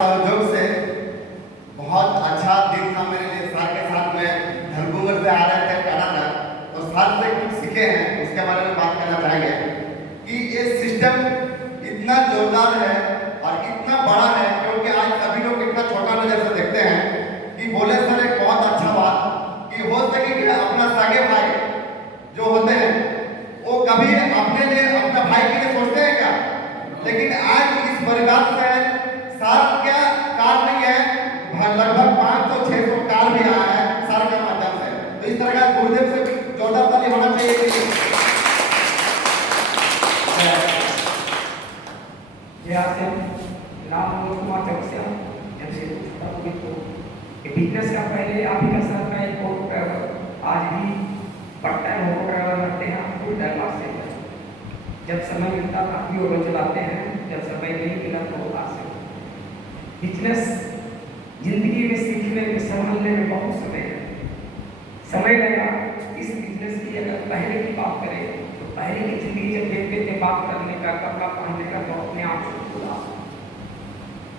सहयोग से बहुत अच्छा दिन था मेरे लिए। सर के साथ में धनकुंवर से आ रहे थे कनाडा, तो सर से कुछ सीखे हैं, उसके बारे में बात करना चाहेंगे कि ये सिस्टम इतना जोरदार है और इतना बड़ा है, क्योंकि आज सभी लोग इतना छोटा नजर से देखते हैं कि बोले सर एक बहुत अच्छा बात कि हो सके कि अपना सगे भाई जो होते हैं वो कभी अपने लिए अपना भाई के लिए सोचते हैं क्या? लेकिन आज इस परिवार से सर क्या कार नहीं है, लगभग 500-600 कार भी आया है सर के माध्यम से। तो इस तरह का गुरुदेव से जोरदार ताली होना चाहिए। बिजनेस का पहले आप ही का सर का एक ऑटो ड्राइवर आज भी पार्ट टाइम ऑटो ड्राइवर रहते हैं, फुल टाइम से जब समय मिलता था भी ऑटो चलाते हैं, जब समय नहीं मिला तो आज से बिजनेस जिंदगी में सीखने में संभालने में बहुत समय लगा। इस बिजनेस की अगर पहले की बात करें तो पहले की जिंदगी जब देखते थे बात करने का, कपड़ा पहनने का, तो अपने आप से खुदा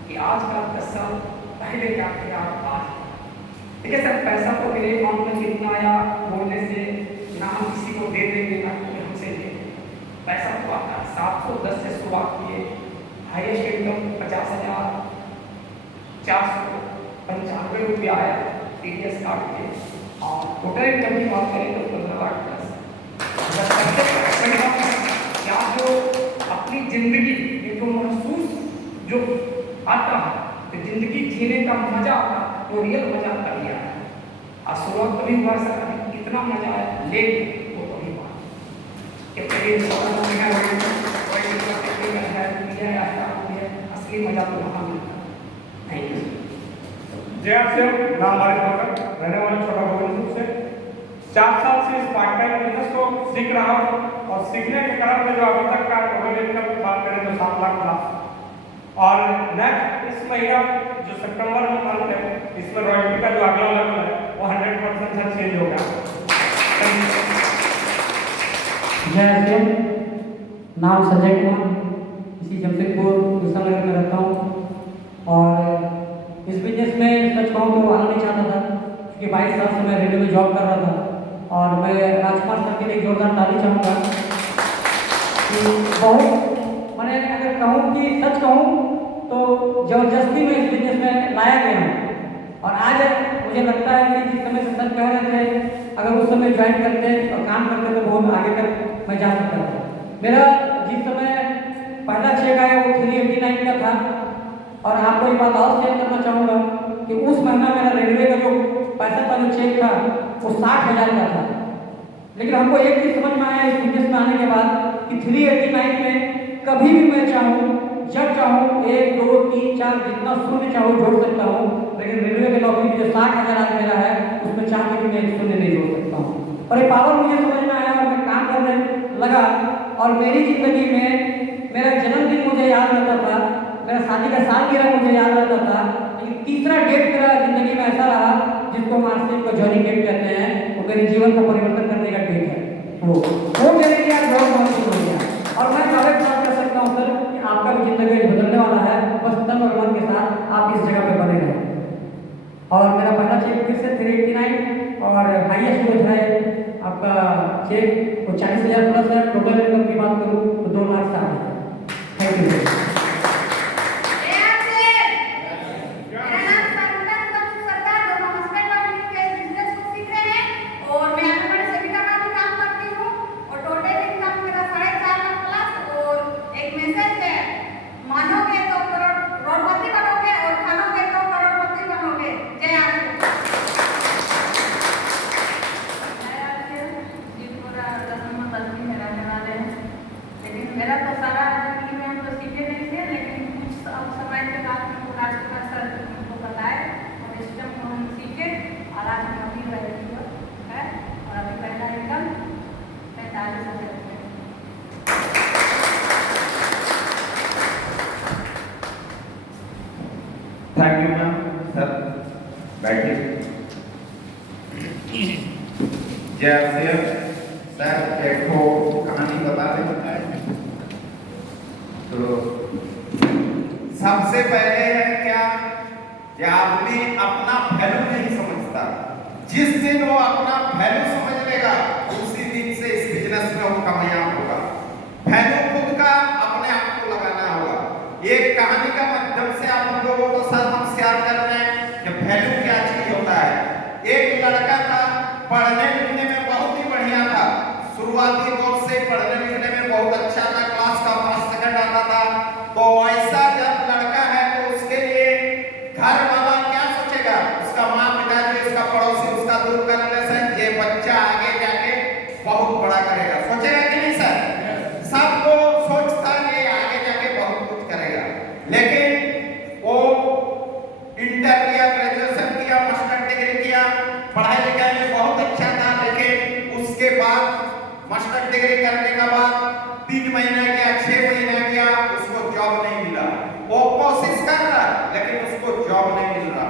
कि आज का 10 साल पहले क्या किया आज। देखिए सर, पैसा तो मेरे अकाउंट में कितना आया बोलने से ना हम किसी को दे देंगे ना कोई हमसे दे। पैसा तो आता 710 से शुरुआत किए, हाईएस्ट इनकम 50,495 आया टीडीएस काट के, और टोटल इनकम की बात करें तो 15,10,000। क्या जो अपनी जिंदगी ये जो महसूस जो आता है, तो जिंदगी जीने का मजा आता तो रियल मजा तभी आया। और शुरुआत तभी हुआ सर, इतना मजा आया लेकिन वो तभी हुआ कि असली मजा तो वहाँ मिलता। Thank you. जय आपसे नाम हमारे रहने वाले छोटा गोविंदपुर से 4 साल से इस पार्ट टाइम बिजनेस को सीख रहा हूँ, और सीखने के कारण में जो अभी तक का टोटल इनकम की बात करें तो 7 लाख प्लस। और नेक्स्ट इस महीना जो सितंबर में मंथ है, इसमें रॉयल्टी का जो अगला लेवल है वो 100% से चेंज हो गया। जय नाम संजय कुमार, इसी जमशेदपुर दूसरा नगर में रहता हूँ। और इस बिजनेस में सच कहूँ तो आना नहीं चाहता था, क्योंकि 22 साल से मैं रेलवे में जॉब कर रहा था। और मैं राजकुमार सर के लिए जोरदार ताली चाहूँगा कि बहुत मैंने अगर कहूँ कि सच कहूँ तो जबरदस्ती में इस बिजनेस में लाया गया हूँ। और आज मुझे लगता है कि जिस समय से सर कह रहे थे अगर उस समय ज्वाइन करते और काम करते तो बहुत आगे तक मैं जा सकता था। मेरा जिस समय पहला चेक आया वो 389 का था। और आपको एक बात और शेयर करना चाहूँगा कि उस महीना मेरा रेलवे का जो पैसा का जो चेक था वो 60,000 का था। लेकिन हमको एक चीज़ समझ में आया इस बिजनेस में आने के बाद कि 389 में कभी भी मैं चाहूँ, जब चाहूँ 1, 2, 3, 4 जितना शून्य चाहूँ जोड़ सकता हूँ। लेकिन रेलवे के नौकरी में जो 60,000 आज मेरा है उसमें चाह के भी मैं एक शून्य नहीं जोड़ सकता हूँ। और ये पावर मुझे समझ में आया और मैं काम करने लगा। और मेरी जिंदगी में मेरा जन्मदिन मुझे याद रहता था, मेरा शादी का सालगिरह मुझे याद रहता था, लेकिन तीसरा डेट मेरा जिंदगी में ऐसा रहा जिसको हम आर्थिक को जॉइनिंग डेट कहते हैं, वो मेरे जीवन का परिवर्तन करने का डेट है। वो मेरे लिए आज बहुत महत्वपूर्ण हो गया। और मैं दावे के साथ कह सकता हूँ सर कि आपका भी जिंदगी बदलने वाला है, बस तन और मन के साथ आप इस जगह पे बने रहें। और मेरा पहला चेक फिर से 389 और हाईएस्ट जो है आपका चेक वो 40,000 प्लस है। टोटल इनकम की बात करूँ तो 2,60,000। Thank you. मेरा तो सारा जिंदगी में हम तो सीखे नहीं थे, लेकिन कुछ समय के बाद हमको राजकुमार सर हमको बताए और सिस्टम को हम सीखे और आज हम अभी रेडी है। और अभी पहला इनकम 45,000 रुपये। Thank you ma'am. सर बैठिए। जय सर एक कहानी बता दें। तो सबसे पहले है क्या कि आदमी अपना वैल्यू नहीं समझता। जिस दिन वो अपना वैल्यू समझ लेगा उसी दिन से इस बिजनेस में वो कामयाब होगा। वैल्यू खुद का अपने आप को लगाना होगा। एक कहानी का माध्यम से आप लोगों के साथ हम शेयर कर रहे हैं कि वैल्यू क्या चीज होता है। एक लड़का था, पढ़ने लिखने में बहुत ही बढ़िया था, शुरुआती दौर से पढ़ने लिखने में बहुत अच्छा था, क्लास का फर्स्ट सेकंड आता था। तो ऐसा जब लड़का है तो उसके लिए घर वाला क्या सोचेगा, उसका माँ पिताजी, उसका पड़ोसी, उसका दूर करने से ये बच्चा आगे जाके बहुत बड़ा करेगा, सोचेगा कि नहीं सर? सबको सोचता ये आगे जाके बहुत कुछ करेगा। लेकिन वो इंटर किया, ग्रेजुएशन किया, मास्टर डिग्री किया, पढ़ाई लिखाई में बहुत अच्छा था। लेकिन उसके बाद मास्टर डिग्री करने के बाद 3 महीना गया, 6 महीना गया, उसको जॉब नहीं मिला। वो कोशिश कर रहा लेकिन उसको जॉब नहीं मिल रहा।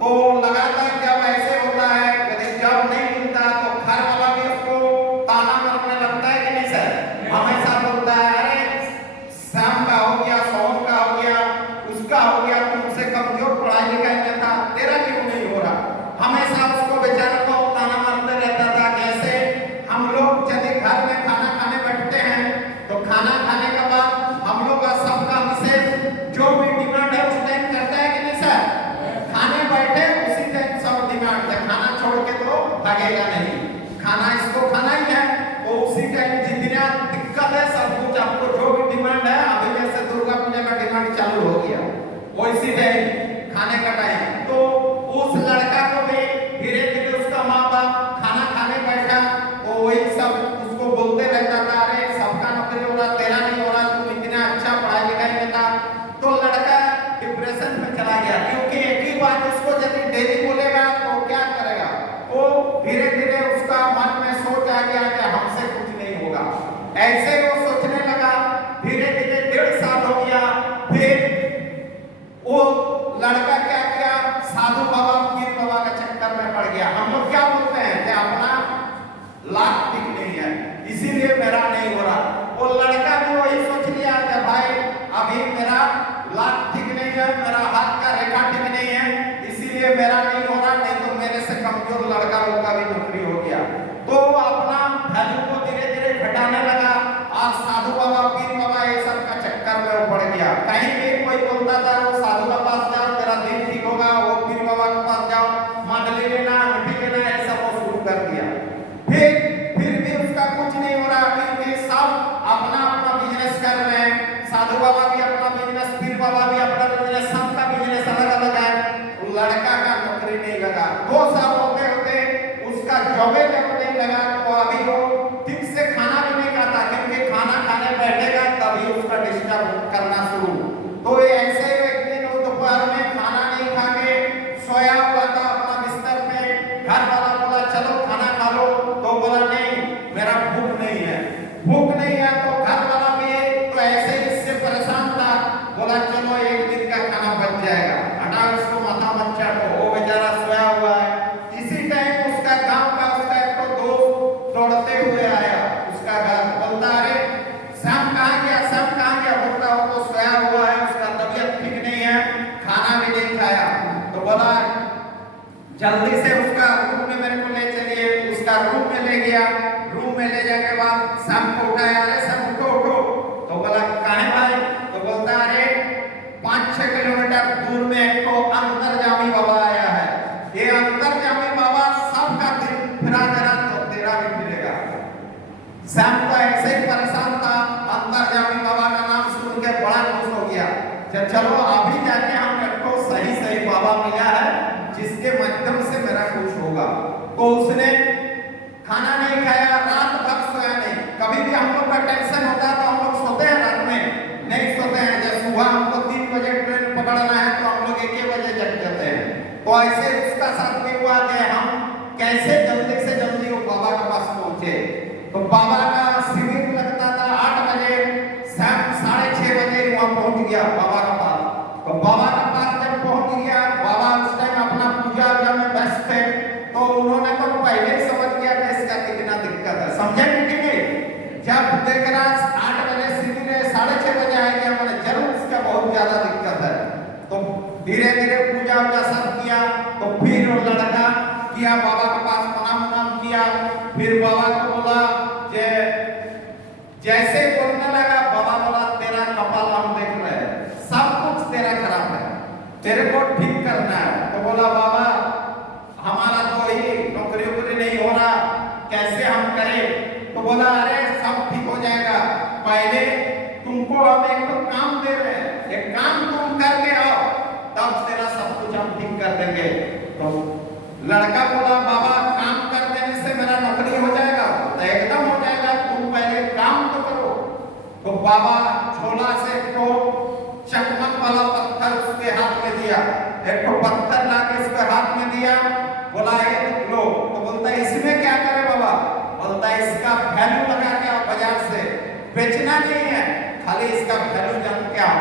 तो लगातार जब ऐसे होता है, यदि जॉब नहीं मिलता तो घर वाला भी उसको ताना मारने लगता है कि नहीं सर? हमेशा बोलता है अरे शाम का हो गया, सोम का हो गया, उसका हो गया, तुमसे कमजोर पढ़ाई लिखाई में था, तेरा क्यों नहीं हो रहा? हमेशा उसको बेचारा को ताना मारते रहता था। कैसे हम लोग यदि घर में खाना खाने बैठते हैं तो खाना खाने के बाद हम लोग का सबका विशेष जो भी डिमांड है उस टाइम करता है कि नहीं सर? खाने बैठे उसी टाइम सब डिमांड है, खाना छोड़ के तो भागेगा नहीं, खाना इसको खाना ही है। तो उसी टाइम जितना दिक्कत है सब कुछ आपको जो भी डिमांड है, अभी जैसे दुर्गा पूजा का डिमांड चालू हो गया, वो इसी टाइम खाने का टाइम। तो उस लड़का को भी धीरे धीरे उसका माँ बाप खाना खाने बैठा तो वही सब उसको बोलते रहता था, अरे सबका नौकरी हो रहा, तेरा नहीं हो रहा, तुम इतना अच्छा पढ़ाई लिखाई में था। तो लड़का डिप्रेशन में चला गया, क्योंकि एक ही बात उसको यदि डेली बोलेगा तो क्या करेगा? वो धीरे धीरे उसका मन में सोच आ गया कि हमसे कुछ नहीं होगा। ऐसे वो सोचने लगा। धीरे धीरे 1.5 साल हो गया। फिर वो लड़का क्या किया, साधु बाबा, पीर बाबा के चक्कर में पड़ गया। हम लोग क्या बोलते हैं कि अपना लाख ठीक नहीं है, इसीलिए मेरा नहीं हो रहा। वो लड़का भी वही सोच लिया कि भाई अभी मेरा लाख ठीक नहीं है, मेरा हाथ का रेखा ठीक नहीं है, इसीलिए मेरा नहीं हो रहा, नहीं तो मेरे से कमजोर लड़का लोग का भी नौकरी हो गया। तो अपना वैल्यू को धीरे धीरे घटाने लगा और साधु बाबा, पीर बाबा ये सब का चक्कर में वो पड़ गया। कहीं भी कोई बोलता था वो साधु के पास जाओ तेरा दिन ठीक होगा, वो पीर बाबा के पास जाओ मांडली लेना, मिट्टी लेना, ये सब वो शुरू कर दिया। फिर भी उसका कुछ नहीं हो रहा, क्योंकि सब अपना अपना बिजनेस कर रहे हैं। साधु बाबा भी अपना बिजनेस, पीर बाबा भी अपना बिजनेस, सबका बिजनेस अलग अलग है। लड़का का नौकरी नहीं लगा। 2 साल होते होते उसका जॉबे जब नहीं लगा तो अभी वो ठीक से खाना भी नहीं खाता, क्योंकि खाना खाने बैठेगा तभी उसका डिस्टर्ब करना शुरू। तो ये ऐसे एक दिन दोपहर में खाना नहीं खा के सोया हुआ था अपना बिस्तर में। घर वाला बोला चलो खाना खा लो, तो बोला नहीं मेरा भूख नहीं है। भूख नहीं है तो घर वाला भी तो ऐसे इससे परेशान था, बोला चलो एक दिन का खाना बच जाएगा, हटा इसको माथा मत चाटो। वो बेचारा सोया हुआ है। इसी टाइम उसका गांव का उसका एक तो दोस्त दौड़ते हुए आया उसका घर, बोलता अरे शाम कहाँ गया, शाम कहाँ गया? बोलता वो तो सोया हुआ है, उसका तबीयत ठीक नहीं है, खाना भी नहीं खाया। तो बोला जल्दी से उसका रूम में मेरे को ले चलिए। उसका रूम में ले गया। रूम में ले जाने के बाद शाम को उठाया, अरे शाम उठो उठो। तो बोला कहाँ भाई? तो बोलता अरे 5-6 किलोमीटर दूर में एक तो अंतर्जामी बाबा आया है, ये अंतर्जामी बाबा सबका दिल फिरा देना तो तेरा भी फिरेगा। शाम को ऐसे ही परेशान था, अंतर्जामी बाबा का नाम सुन के बड़ा खुश हो गया। चलो अभी जाके हम को सही सही बाबा मिला है जिसके माध्यम से मेरा कुछ होगा। तो उसने खाना नहीं खाया, रात भर सोया नहीं। कभी भी हम लोग का टेंशन होता है तो हम लोग सोते हैं, रात में नहीं सोते हैं। जब सुबह हमको 3 बजे ट्रेन पकड़ना है तो हम लोग 1 बजे जग जाते हैं। तो ऐसे उसका साथ भी हुआ कि हम कैसे जल्दी से जल्दी वो बाबा के पास पहुंचे। तो बाबा का शिविर लगता था 8 बजे, शाम 6:30 बजे वहां पहुंच गया बाबा के पास। तो बाबा के पास जब पहुंच गया, बाबा उस टाइम अपना पूजा में व्यस्त थे। तो उन्होंने तो पहले ही समझ गया कि इसका कितना दिक्कत है, समझे कि नहीं? जब देख रहा 8 बजे शिविर है, 6:30 बजे आएंगे, मैंने जरूर इसका बहुत ज्यादा दिक्कत है। तो धीरे धीरे पूजा वूजा सब किया, तो फिर वो लड़का किया बाबा के पास प्रणाम उनाम किया, फिर बाबा को बोला जे जैसे बोलने लगा, बाबा बोला तेरा कपाल हम देख रहे हैं, सब कुछ तेरा खराब है, तेरे को ठीक करना है। तो बोला बाबा हमारा तो ही नौकरी वोकरी नहीं हो रहा, कैसे हम करें? तो बोला अरे सब ठीक हो जाएगा, पहले तुमको हम एक तो काम दे रहे हैं, एक काम तुम करके आओ, तब तेरा सब कुछ हम ठीक कर देंगे। तो लड़का बोला बाबा काम कर देने से मेरा नौकरी हो जाएगा? तो एकदम हो जाएगा, तुम पहले काम तो करो। तो बाबा झोला से तो चकमक वाला पत्थर उसके हाथ में दिया, एक तो पत्थर लाके उसके हाथ में दिया, बोला ये लो। तो बोलता है इसमें क्या करे बाबा? बोलता है इसका वैल्यू लगा के आओ बाजार से, बेचना नहीं है, खाली इसका वैल्यू जान के आओ।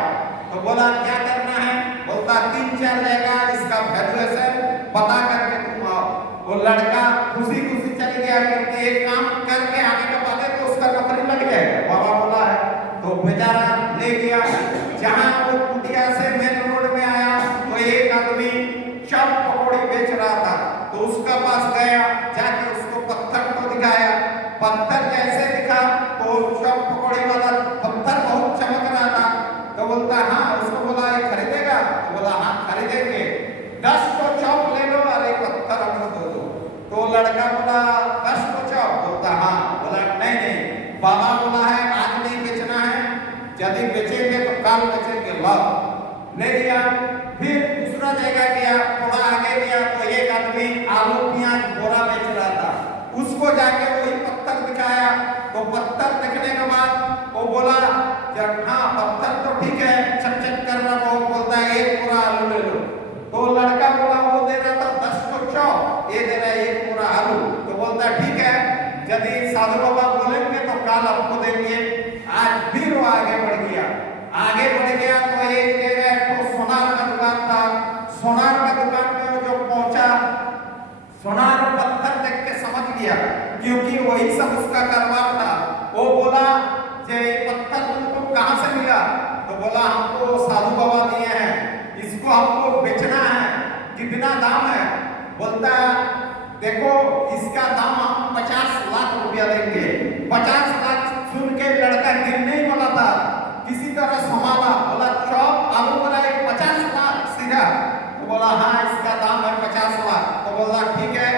तो बोला क्या करना है? बोलता 3-4 जगह इसका वैल्यूएशन पता करके तुम आओ। वो लड़का खुशी खुशी चल गया, क्योंकि एक काम करके आने के बाद तो उसका नौकरी लग जाएगा, बाबा बोला है। तो बेचारा ले गया, जहां वो कुटिया से मेन रोड में आया तो एक आदमी चप पकौड़ी बेच रहा था, तो उसका पास गया, जाके उसको पत्थर को दिखाया। पत्थर जैसे दिखा तो चप पकौड़ी वाला पत्थर बहुत चमक रहा था, तो बोलता हाँ, उसको बोला ये खरीदेगा? तो बोला हाँ खरीदेंगे, 10 को चौप ले लो और एक पत्थर हमको दो। तो लड़का बोला 10 को चौप? बोलता हाँ। बोला नहीं नहीं, बाबा बोला है आज नहीं बेचना है, यदि बेचेंगे तो कल बेचेंगे, लो। ले लिया, फिर दूसरा जगह गया, थोड़ा आगे गया तो एक आदमी आलू प्याज बोरा बेच रहा था, उसको जाके वही पत्थर दिखाया। तो पत्थर देखने के बाद वो बोला जब हाँ पत्थर तो ठीक है, चक चक कर रहा, वो बोलता है 1 बोरा आलू ले लो। तो लड़का बोला वो दे रहा था 10 को चौप, ये दे रहा है 1 बोरा आलू। तो बोलता ठीक है, यदि साधु बाबा बोलेंगे तो कल आपको देंगे। आज फिर वो आगे बढ़ गया, आगे बढ़ गया तो एक जगह तो सोनार का दुकान था, सोनार का दुकान में वो जो पहुंचा, सोनार पत्थर देख के समझ गया, क्योंकि वही सब उसका कारोबार था। वो बोला जे पत्थर तुमको कहां से मिला? तो बोला हमको साधु बाबा दिए हैं, इसको हमको बेचना है, कितना दाम है? बोलता देखो इसका दाम हम 50 लाख रुपया देंगे। 50 लाख सुन के लड़का गिरने ही वाला था, किसी तरह संभाला, बोला चौप आलू वाला 50 लाख सीधा। तो बोला हाँ इसका दाम है 50 लाख। तो बोला ठीक है,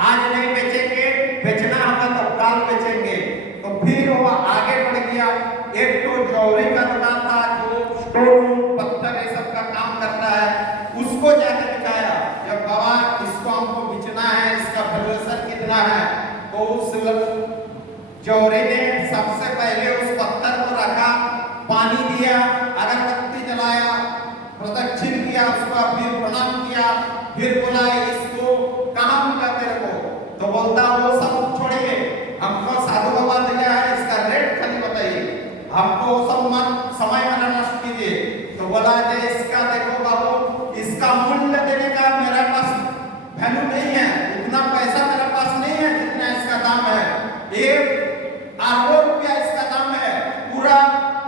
आज नहीं बेचेंगे, बेचना हमें तो कल बेचेंगे। तो फिर वो आगे बढ़ गया, एक तो जौहरी का दुकान था जो स्टोन पत्थर ये सब का काम करता है, उसको जाके दिखाया, जब बाबा इसको हमको बेचना है, इसका वैल्यूएशन कितना है? तो उस जौहरी ने सबसे पहले उस पत्थर को रखा, पानी दिया, अगरबत्ती जलाया, प्रदक्षिण किया उसका, फिर प्रणाम किया, फिर बोला इसको कहां मिला तेरे को? तो बोलता वो सब छोड़िए, हमको साधु बाबा दिया है, इसका रेट खाली बताइए, हमको सब समय में नष्ट कीजिए। तो बोला जे इसका देखो बाबू, इसका मूल्य देने का मेरे पास वैल्यू नहीं है, उतना पैसा मेरे पास नहीं है जितना इसका दाम है, 1 अरब रुपया इसका दाम है, पूरा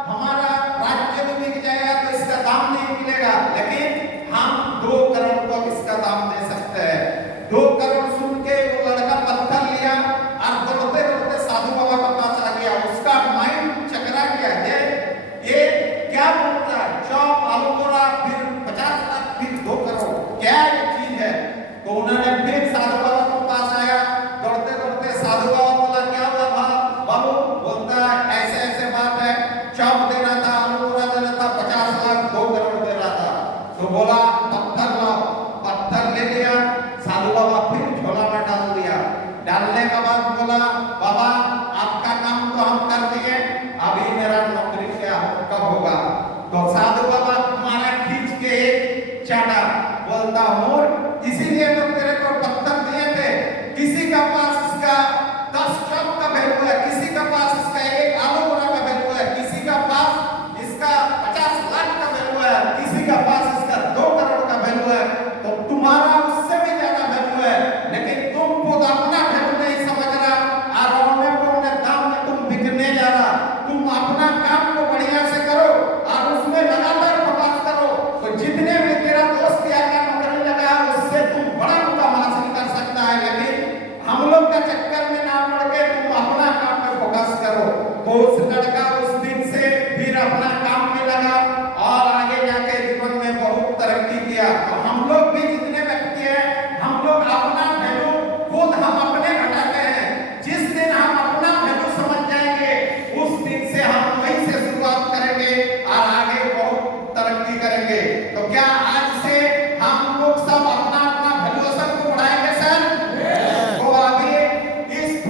हमारा राज्य में बिक जाएगा तो इसका दाम नहीं मिलेगा, लेकिन हम 2 करोड़ तक इसका दाम दे सकते हैं। 2 करोड़ सुन के वो लड़का पत्थर लिया और दौड़ते दौड़ते साधु बाबा के पास आ गया। उसका माइंड चकरा गया, ये क्या बोल रहा है? चौप आलू बोरा, फिर 50 लाख, फिर 2 करोड़, क्या ये चीज है? तो उन्होंने फिर साधु बाबा के पास आया, दौड़ते दौड़ते साधु बाबा बोला क्या हुआ बाबू? बोलता ऐसे ऐसे बात है, चौप देना था, आलू बोरा देना था, 50 लाख 2 करोड़ दे रहा था। तो बोला पत्थर लाओ, पत्थर ले लिया, साधु बाबा फिर झोला में डाल दिया। डालने के बाद बोला बाबा आपका काम तो हम कर दिए, अभी मेरा नौकरी क्या कब होगा? तो साधु बाबा हमारा खींच के एक चाटा, बोलता मोर इसीलिए तो तेरे को पत्थर दिए थे, किसी का पास इसका 10 चौप का वैल्यू है, किसी का पास इसका 1 आलू बोरा का वैल्यू है, किसी का पास इसका 50 लाख का वैल्यू है, किसी का पास इसका 2 करोड़ का वैल्यू है, तो तुम्हारा उससे भी ज्यादा वैल्यू है, लेकिन तुम खुद अपना वैल्यू नहीं समझ रहा और औने पौने दाम में तुम बिकने जा रहा। तुम अपना काम को बढ़िया से करो और उसमें लगातार प्रयास करो, तो जितने भी तेरा दोस्त यार वो श्रीनारायण